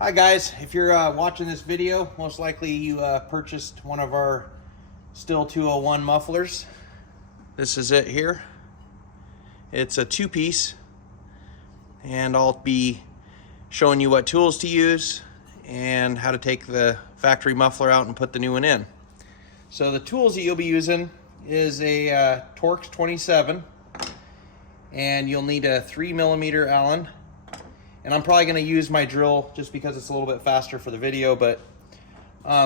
Hi guys, if you're watching this video, most likely you purchased one of our Stihl 201 mufflers. This is it here. It's a two-piece, and I'll be showing you what tools to use and how to take the factory muffler out and put the new one in. So the tools that you'll be using is a Torx 27, and you'll need a 3mm Allen. And I'm probably going to use my drill just because it's a little bit faster for the video, but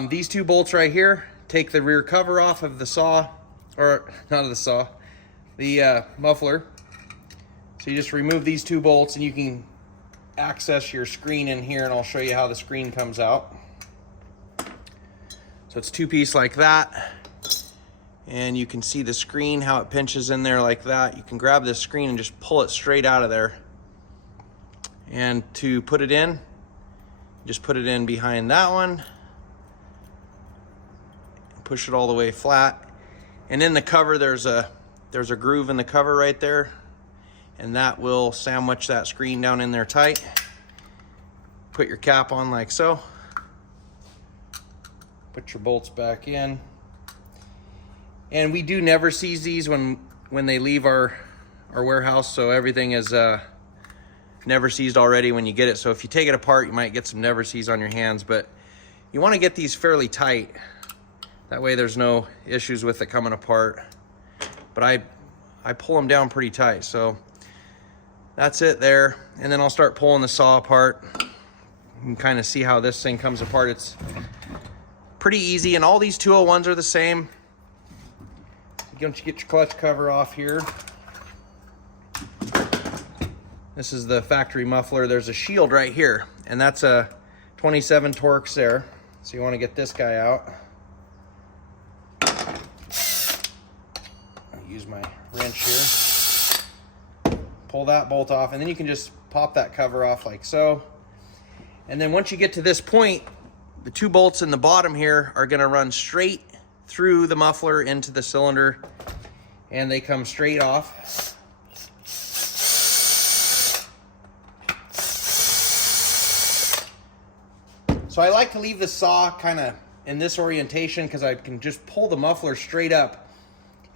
these two bolts right here take the rear cover off of the saw, or not of the saw, the muffler. So you just remove these two bolts and you can access your screen in here, and I'll show you how the screen comes out. So it's two-piece like that, and you can see the screen, how it pinches in there like that. You can grab this screen and just pull it straight out of there. And to put it in, just put it in behind that one, push it all the way flat. And in the cover, there's a groove in the cover right there, and that will sandwich that screen down in there tight. Put your cap on like so. Put your bolts back in. And we do never seize these when they leave our warehouse, so everything is never seized already when you get it. So if you take it apart, you might get some never seize on your hands, but you want to get these fairly tight. That way there's no issues with it coming apart. But I pull them down pretty tight, so that's it there. And then I'll start pulling the saw apart. You can kind of see how this thing comes apart. It's pretty easy, and all these 201s are the same. Once you get your clutch cover off here, this is the factory muffler. There's a shield right here, and that's a 27 Torx there. So you want to get this guy out. I'll use my wrench here. Pull that bolt off, and then you can just pop that cover off like so. And then once you get to this point, the two bolts in the bottom here are going to run straight through the muffler into the cylinder, and they come straight off. So I like to leave the saw kind of in this orientation because I can just pull the muffler straight up.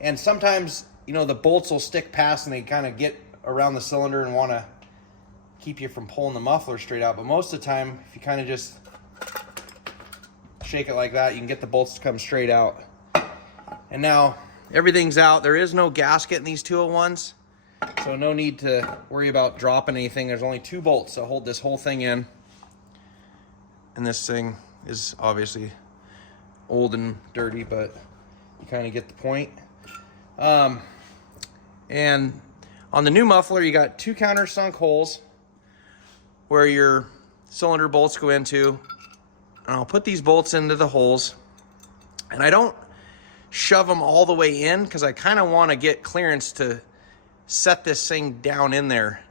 And sometimes, you know, the bolts will stick past and they kind of get around the cylinder and want to keep you from pulling the muffler straight out. But most of the time, if you kind of just shake it like that, you can get the bolts to come straight out. And now everything's out. There is no gasket in these 201s, so no need to worry about dropping anything. There's only two bolts that hold this whole thing in. And this thing is obviously old and dirty, but you kind of get the point. And on the new muffler, you got two countersunk holes where your cylinder bolts go into. And I'll put these bolts into the holes. And I don't shove them all the way in because I kind of want to get clearance to set this thing down in there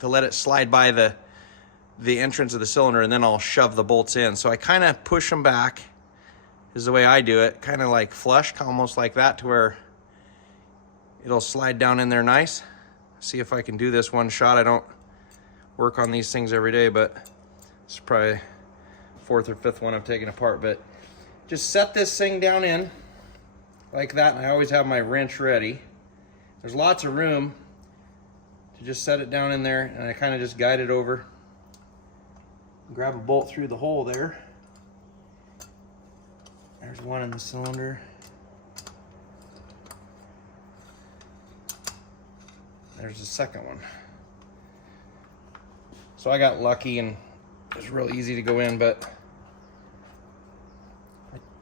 to let it slide by the entrance of the cylinder, and then I'll shove the bolts in. So I kind of push them back is the way I do it, kind of like flush, almost like that, to where it'll slide down in there nice. See if I can do this one shot. I don't work on these things every day, but it's probably fourth or fifth one I've taken apart. But just set this thing down in like that, and I always have my wrench ready. There's lots of room to just set it down in there, and I kind of just guide it over. Grab a bolt through the hole there. There's one in the cylinder. There's the second one. So I got lucky and it was real easy to go in, but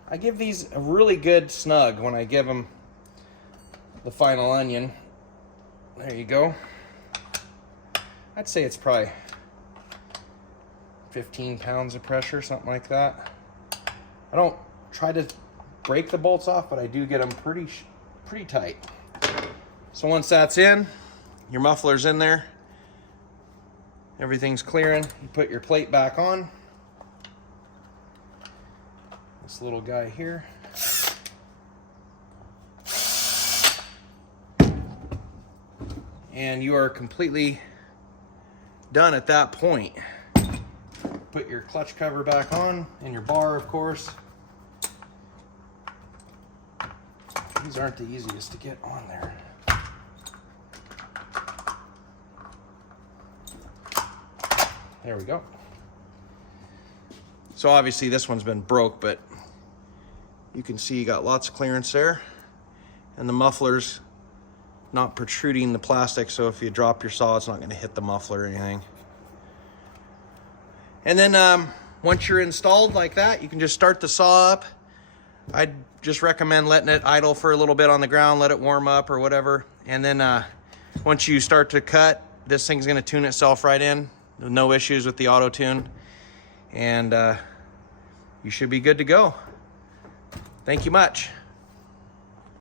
I give these a really good snug when I give them the final onion. There you go. I'd say it's probably 15 pounds of pressure, something like that. I don't try to break the bolts off, but I do get them pretty tight. So once that's in, your muffler's in there, everything's clearing, you put your plate back on. This little guy here. And you are completely done at that point. put your clutch cover back on and your bar, of course. These aren't the easiest to get on there. There we go. So obviously this one's been broke, but you can see you got lots of clearance there. And the muffler's not protruding the plastic, so if you drop your saw, it's not going to hit the muffler or anything. And then once you're installed like that, you can just start the saw up. I'd just recommend letting it idle for a little bit on the ground, let it warm up or whatever. And then once you start to cut, this thing's going to tune itself right in. No issues with the auto tune. And you should be good to go. Thank you much.